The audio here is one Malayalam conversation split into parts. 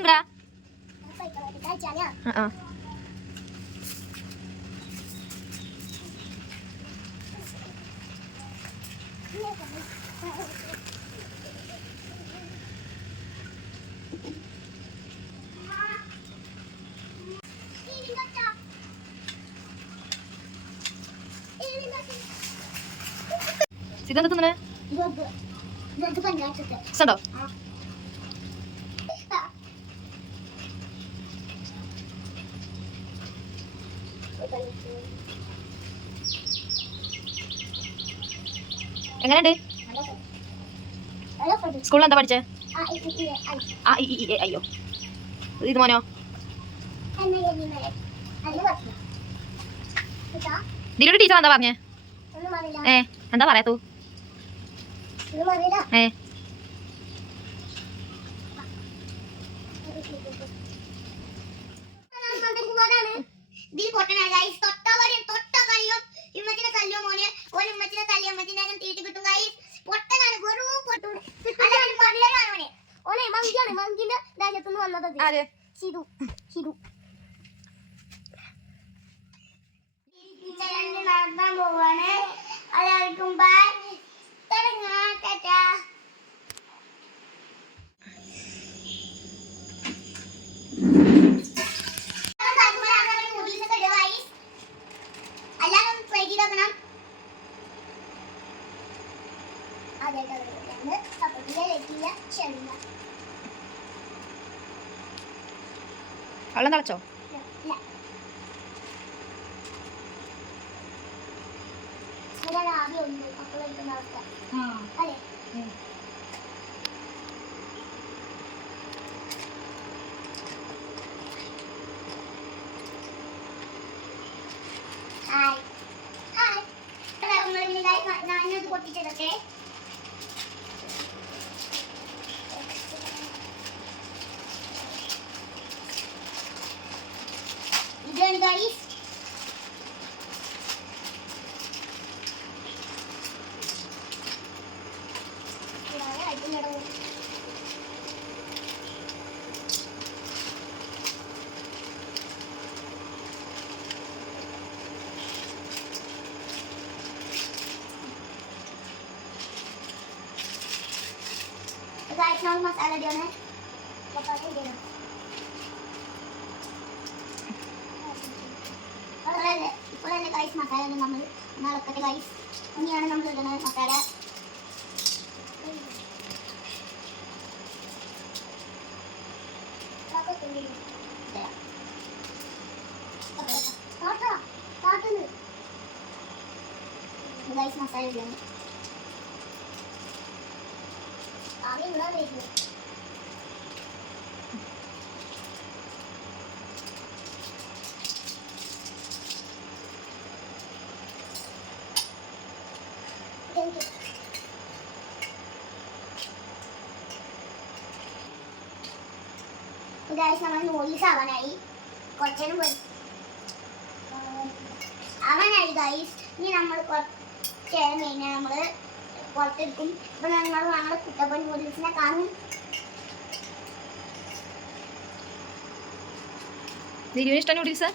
എങ്ങടാ? ഇതെന്താ തിന്നണേ? ഇഷ്ടോ? എങ്ങനെയുണ്ട്? സ്കൂളിൽ എന്താ പഠിച്ചേ? അയ്യോ ഇത് മോനോ? ദിലൂടെ ടീച്ചർ എന്താ പറഞ്ഞേ? എന്താ പറയാ? വെള്ളം തിളച്ചോ? പൊട്ടിച്ചതൊക്കെ ഇതാണ് ഗൈസ്. മസാല ഇടണേ. ഇപ്പോഴല്ലേ ഗൈസ് മസാല നമ്മൾ ഇളക്കട്ടെ ഗൈസ്. ഇനിയാണ് നമ്മൾ ഇടുന്ന മസാല. ഗൈസ് മസാല ഇടുന്നു. ഗൈസ് നമ്മൾ നൂഡിൽസ് ആവാനായി. കുറച്ചേരം ആവാനായി ഗൈസ്. ഇനി നമ്മൾ കുറച്ചേരം കഴിഞ്ഞാൽ നമ്മൾ പുറത്തെടുക്കും. ഇപ്പൊ നിങ്ങൾ ഞങ്ങളുടെ കുട്ടപ്പൻ നൂഡിൽസിനെ കാണും. ഇഷ്ടം നൂഡിൽസ്?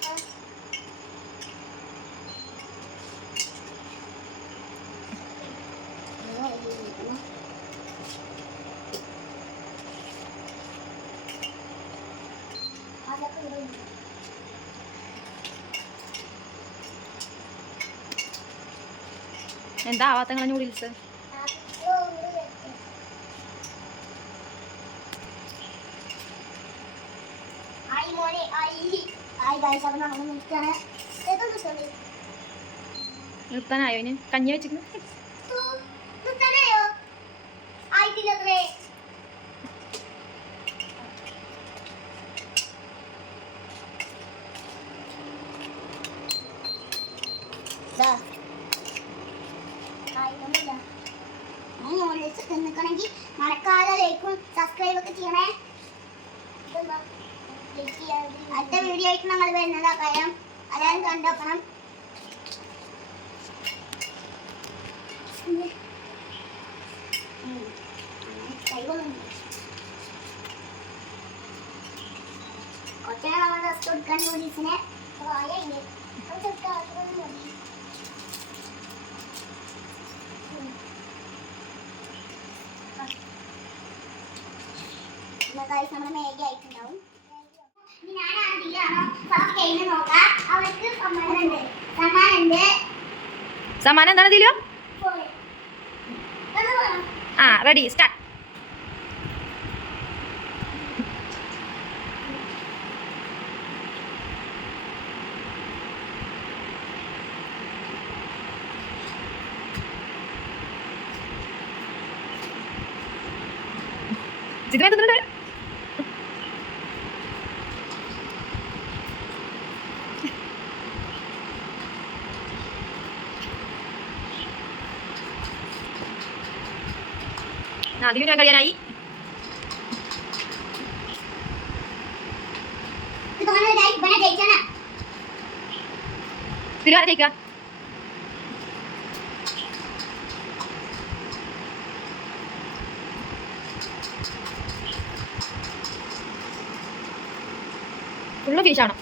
എന്താ ആവാത്ത നിങ്ങളെ നൂഡിൽസ്? നിർത്താനായോ? ഇനി കഞ്ഞി വെച്ചിട്ട് നിൽക്കണമെങ്കിൽ മറക്കാതെ ലൈക്കും സബ്സ്ക്രൈബ് ഒക്കെ ചെയ്യണേ. അടുത്ത വീഡിയോ ആയിട്ട് ഞങ്ങൾ വരുന്നതാ. കാര്യം എല്ലാവരും കണ്ടുനോക്കണം. കൊടുക്കാൻ നൂഡിൽസിനെ വായുണ്ട് നമ്മുടെ മേഗി ആയിട്ടുണ്ടാവും. ഞാനാണെങ്കിലാണോ ഫസ്റ്റ് കഴിഞ്ഞ് നോക്കാം. അവർക്ക് സമ്മാനമുണ്ട്. സമ്മാനം എന്താണ് ഇതിലോ? ആ റെഡി സ്റ്റാർട്ട്. ചിത്രമേതുന്നുണ്ട്. അതിന് ഞാൻ കഴിയാനായി. തിരുവാതിര ജയിക്കുക. ഫുള്ള് ഫിഷാണ്.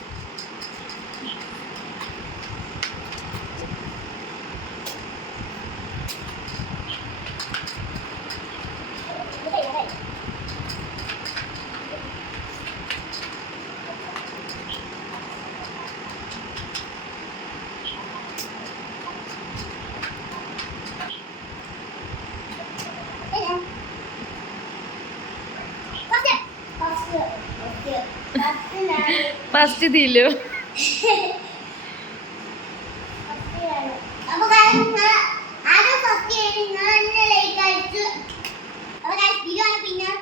ഫസ്റ്റ് ഇതില്ലോ പിന്നെ